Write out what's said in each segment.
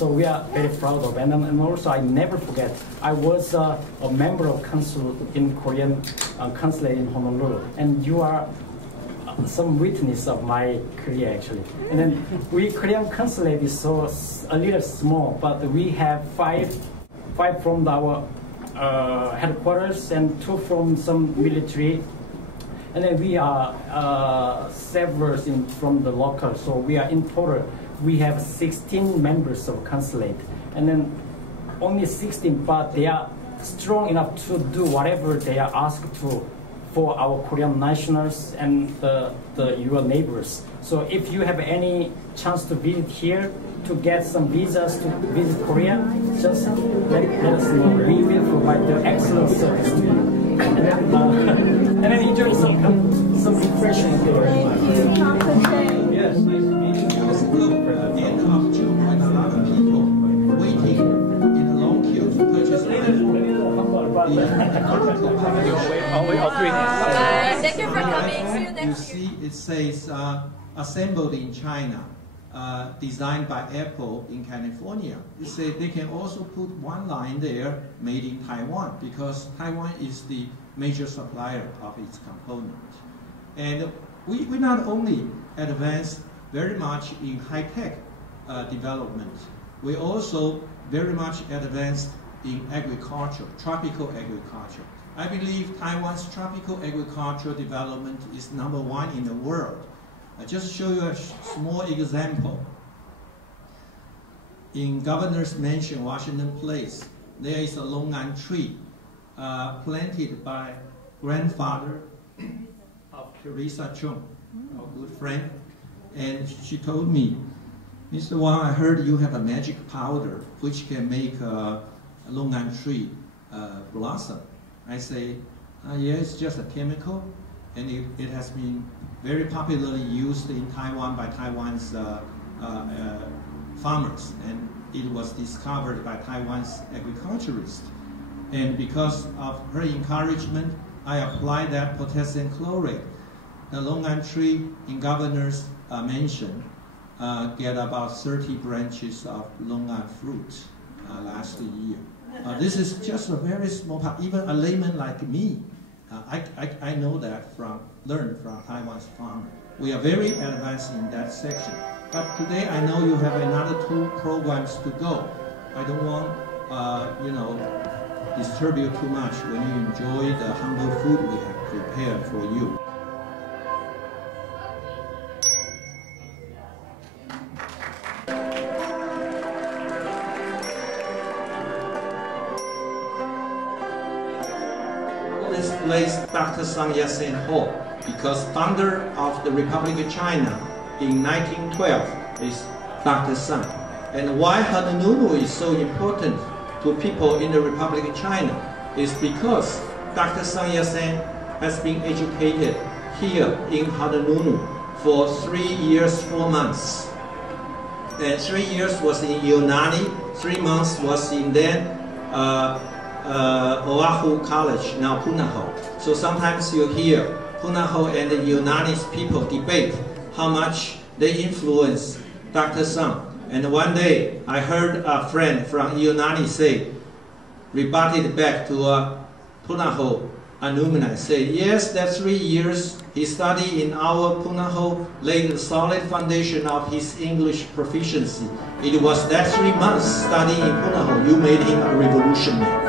So we are very proud of it. And also I never forget, I was a member of council in Korean consulate in Honolulu, and you are some witness of my career actually. And then Korean consulate is so a little small, but we have five from our headquarters and 2 from some military. And then we are several from the local, so we are in total, we have 16 members of consulate. And then only 16, but they are strong enough to do whatever they are asked to for our Korean nationals and your neighbors. So if you have any chance to visit here, to get some visas to visit Korea, just let us know. We will provide the excellent service to you. And then enjoy some refreshment there. Thank you, Dr. Ching. Yes, nice to meet you. It was good at the end of June when a lot of people waiting in a long queue to purchase Thank you for coming. You see, it says assembled in China, designed by Apple in California. You say they can also put one line there, made in Taiwan, because Taiwan is the major supplier of its component. And we not only advance very much in high-tech development, we also very much advanced in agriculture, tropical agriculture. I believe Taiwan's tropical agriculture development is #1 in the world. I just show you a small example. In Governor's Mansion, Washington Place, there is a longan tree planted by grandfather of Teresa Chung, our good friend. And she told me, Mr. Wang, I heard you have a magic powder which can make a longan tree blossom. I say, yeah, it's just a chemical, and it has been very popularly used in Taiwan by Taiwan's farmers, and it was discovered by Taiwan's agriculturists. And because of her encouragement, I applied that potassium chlorate. The longan tree in Governor's Mansion get about 30 branches of longan fruit last year. This is just a very small part. Even a layman like me, I know that learned from Taiwan's farmer. We are very advanced in that section. But today I know you have another 2 programs to go. I don't want, disturb you too much when you enjoy the humble food we have prepared for you. This place, Dr. Sun Yat-sen Hall, because founder of the Republic of China in 1912 is Dr. Sun. And why Honolulu is so important to people in the Republic of China is because Dr. Sun Yat-sen has been educated here in Honolulu for 3 years, 4 months. And 3 years was in Yunani, 3 months was in then Oahu College, now Punahou. So sometimes you hear Punahou and the Yunanese people debate how much they influence Dr. Sun. And one day I heard a friend from Yunani say, rebutted back to Punahou alumni, say, yes, that 3 years he studied in our Punahou, laid the solid foundation of his English proficiency. It was that 3 months studying in Punahou, you made him a revolutionary.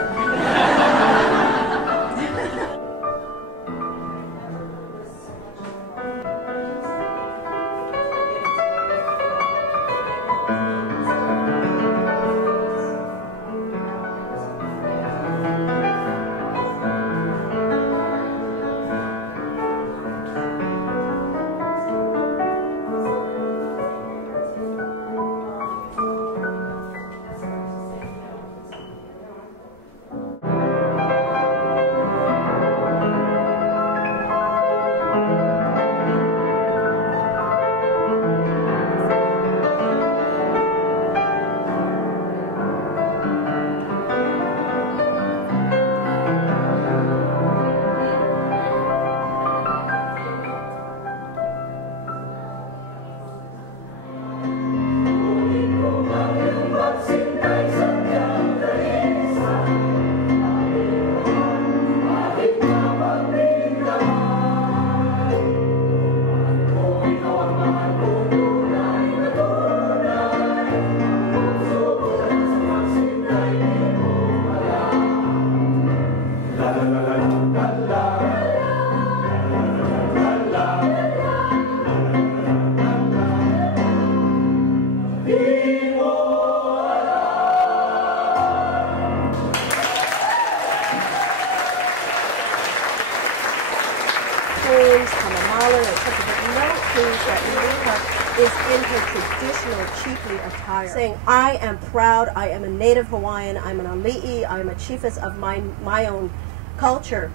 is in her traditional chiefly attire, saying, I am proud, I am a native Hawaiian, I'm an ali'i, I'm a chiefess of my own culture.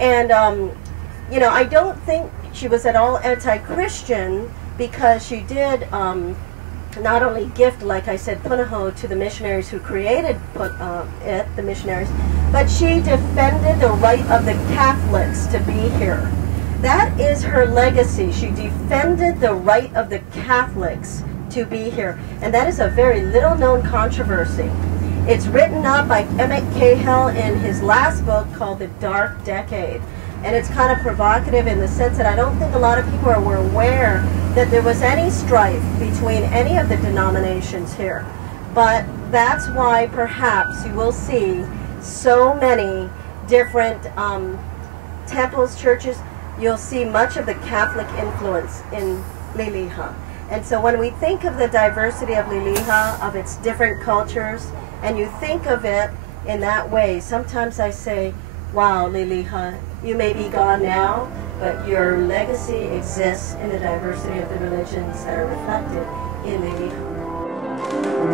And, you know, I don't think she was at all anti-Christian, because she did not only gift, like I said, punaho to the missionaries who created the missionaries, but she defended the right of the Catholics to be here. That is her legacy. She defended the right of the Catholics to be here. And that is a very little known controversy. It's written up by Emmett Cahill in his last book called The Dark Decade. And it's kind of provocative in the sense that I don't think a lot of people were aware that there was any strife between any of the denominations here. But that's why perhaps you will see so many different temples, churches. You'll see much of the Catholic influence in LILIHA. And so when we think of the diversity of LILIHA, of its different cultures, and you think of it in that way, sometimes I say, wow, LILIHA, you may be gone now, but your legacy exists in the diversity of the religions that are reflected in LILIHA.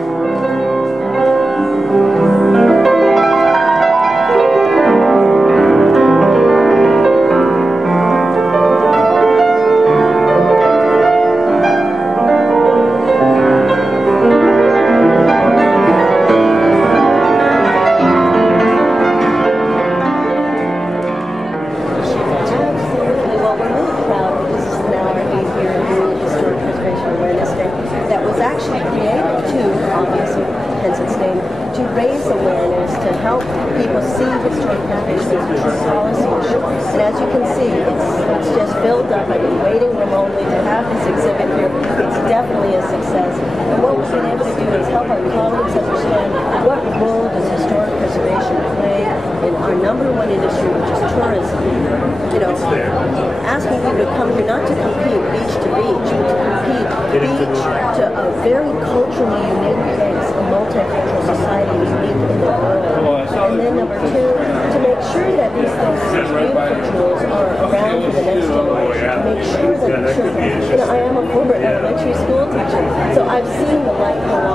I am a former elementary school teacher, so I've seen the light go